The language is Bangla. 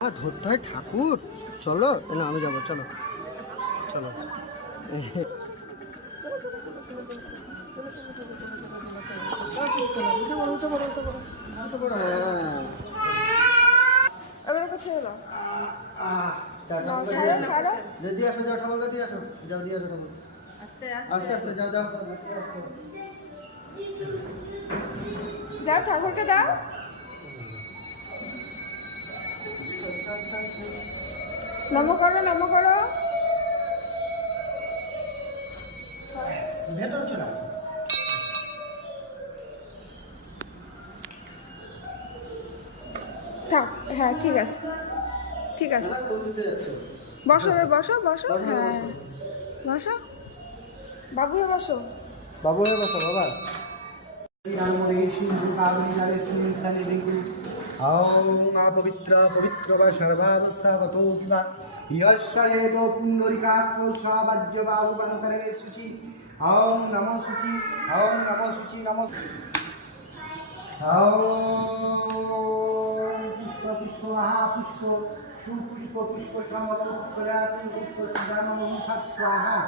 ধরতে হয় ঠাকুর। চলো না, আমি যাবো, চলো চলো। দিয়ে আসো, যাও ঠাকুর দিয়ে আসো, যাও দিয়ে আসো ঠাকুর। আস্তে আস্তে যাও যাও, যাও ঠাকুরকে দাও। নমো করো, নমো করো। ভেতর চলে থাক, হ্যাঁ ঠিক আছে, ঠিক আছে। বসো, বসো বসো, হ্যাঁ বসো, বাবু হয়ে বসো, বাবু হয়ে বসো বাবা। পবিত্র পবিত্র বা সর্বাবস্থাগতো বা ইয়শ্বরে তো পুণ্ডরিকাক্ষ স্বাবাজ্য বাহুবানতরে শুচি। ওম নমো শুচি, ওম নমো শুচি, নমো পুষ্প পুষ্প মহাপুষ্প সুপুষ্প পুষ্প সমল পুষ্প পুষ্প স্বাহা।